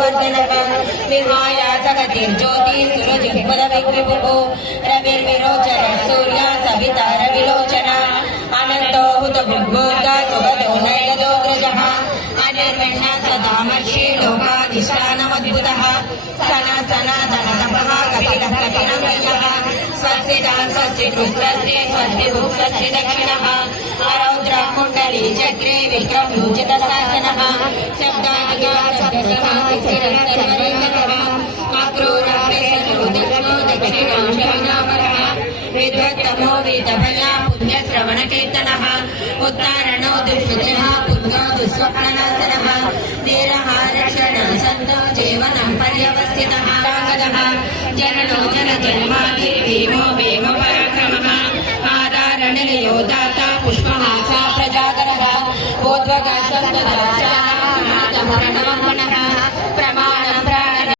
वर्धनः विहाय सगतिर्ज्योति सुरजिह्वदविग्विभुः रविर्विरोचन सूर्य सविता रविलोचन अनन्तो हुतभुग्भूत सुगतो नैगदोऽग्रजः अनिर्विण्ण सदामर्षि लोकाधिष्ठानमद्भुतः सना सनातनतपः कपिलः कपिलमयः स्वस्तिदा स्वस्तिपुत्रस्ते स्वस्तिभुः स्वस्ति दक्षिणः आरौद्र कुण्डली चक्रे विक्रमूर्जितशासनः शब्दादिगा शब्दसमासिरस्तर्वरेतरः अक्रूरावेशनो दक्षिणो दक्षिणांशनामरः विद्वत्तमो वेदभया पुण्यश्रवणकीर्तनः उत्तारणो दुष्कृतः पुण्यो दुःस्वप्ननाशनः धीरः रक्षण सन्तो जीवनं पर्यवस्थितः जननो जनजन्मादि भीमो